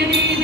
Take it.